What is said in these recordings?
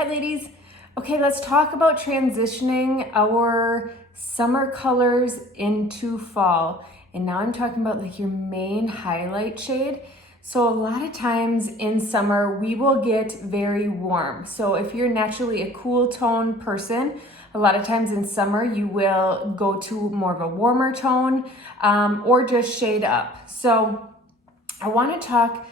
Hi ladies. Okay, let's talk about transitioning our summer colors into fall. And now I'm talking about like your main highlight shade. So a lot of times in summer, we will get very warm. So if you're naturally a cool tone person, a lot of times in summer, you will go to more of a warmer tone or just shade up. So I want to talk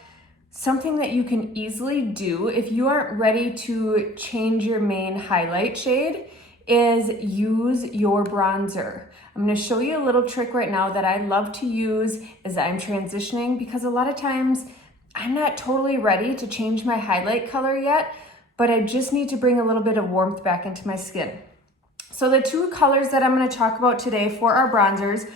something that you can easily do if you aren't ready to change your main highlight shade is use your bronzer. I'm going to show you a little trick right now that I love to use as I'm transitioning, because a lot of times I'm not totally ready to change my highlight color yet, but I just need to bring a little bit of warmth back into my skin. So the two colors that I'm going to talk about today for our bronzers,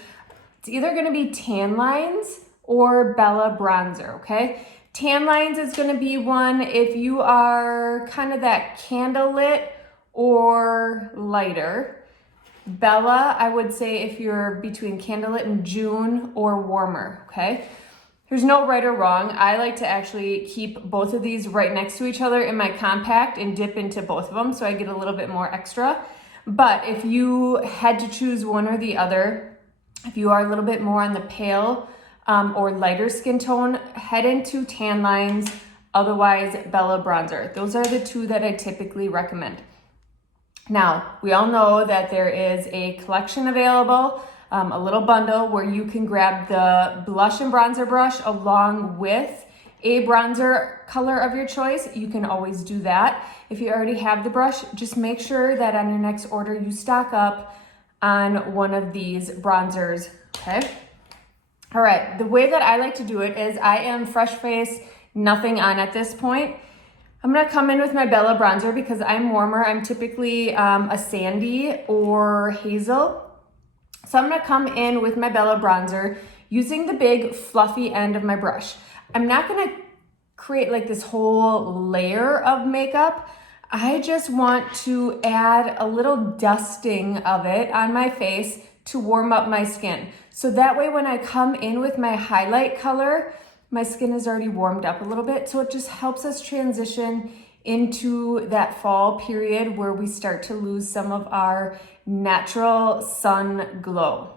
it's either going to be Tan Lines or Bella Bronzer, okay? Tan Lines is going to be one if you are kind of that candlelit or lighter. Bella, I would say if you're between candlelit and June or warmer, okay? There's no right or wrong. I like to actually keep both of these right next to each other in my compact and dip into both of them so I get a little bit more extra. But if you had to choose one or the other, if you are a little bit more on the pale or lighter skin tone, head into Tan Lines, otherwise Bella Bronzer. Those are the two that I typically recommend. Now, we all know that there is a collection available, a little bundle where you can grab the blush and bronzer brush along with a bronzer color of your choice. You can always do that. If you already have the brush, just make sure that on your next order you stock up on one of these bronzers, okay? All right, the way that I like to do it is I am fresh face, nothing on at this point. I'm gonna come in with my Bella Bronzer because I'm warmer. I'm typically a sandy or hazel. So I'm gonna come in with my Bella Bronzer using the big fluffy end of my brush. I'm not gonna create like this whole layer of makeup. I just want to add a little dusting of it on my face to warm up my skin. So that way when I come in with my highlight color, my skin is already warmed up a little bit. So it just helps us transition into that fall period where we start to lose some of our natural sun glow.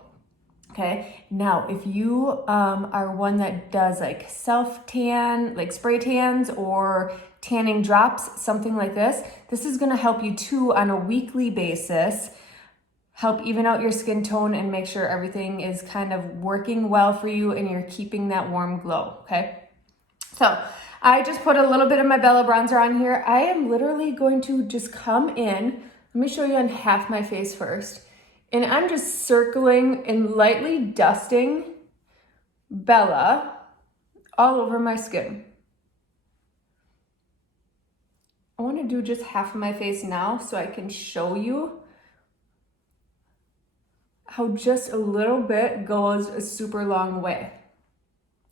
Okay, now if you are one that does like self tan, like spray tans or tanning drops, something like this is gonna help you too on a weekly basis, help even out your skin tone and make sure everything is kind of working well for you and you're keeping that warm glow, okay? So I just put a little bit of my Bella Bronzer on here. I am literally going to just come in. Let me show you on half my face first. And I'm just circling and lightly dusting Bella all over my skin. I want to do just half of my face now so I can show you how just a little bit goes a super long way.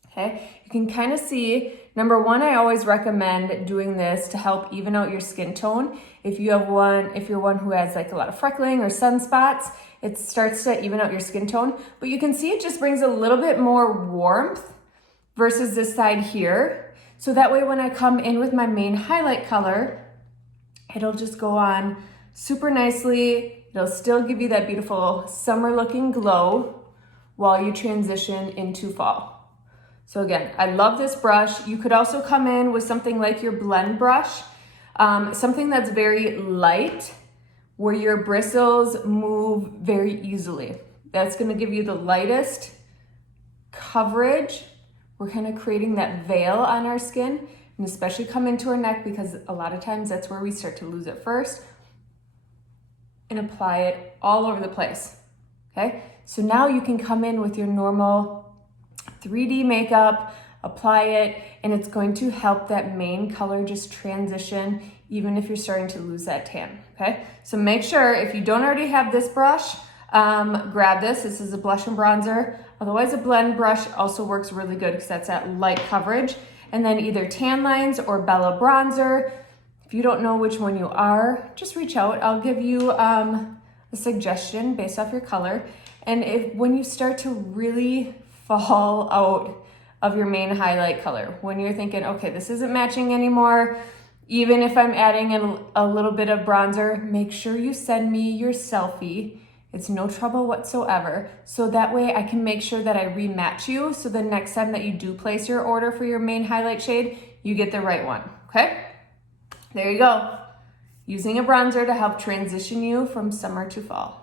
Okay, you can kind of see, number one, I always recommend doing this to help even out your skin tone. If you're one who has like a lot of freckling or sunspots, it starts to even out your skin tone. But you can see it just brings a little bit more warmth versus this side here. So that way when I come in with my main highlight color, it'll just go on super nicely. It'll still give you that beautiful summer looking glow while you transition into fall. So again, I love this brush. You could also come in with something like your blend brush, something that's very light where your bristles move very easily. That's gonna give you the lightest coverage. We're kind of creating that veil on our skin, and especially come into our neck because a lot of times that's where we start to lose it first, and apply it all over the place, okay? So now you can come in with your normal 3D makeup, apply it, and it's going to help that main color just transition even if you're starting to lose that tan, okay? So make sure if you don't already have this brush, grab this. This is a blush and bronzer. Otherwise, a blend brush also works really good because that's that light coverage. And then either Tan Lines or Bella Bronzer. If you don't know which one you are, just reach out. I'll give you a suggestion based off your color. And when you start to really fall out of your main highlight color, when you're thinking, okay, this isn't matching anymore, Even if I'm adding a little bit of bronzer, make sure you send me your selfie. It's no trouble whatsoever. So that way I can make sure that I rematch you. So the next time that you do place your order for your main highlight shade, you get the right one, okay? There you go. Using a bronzer to help transition you from summer to fall.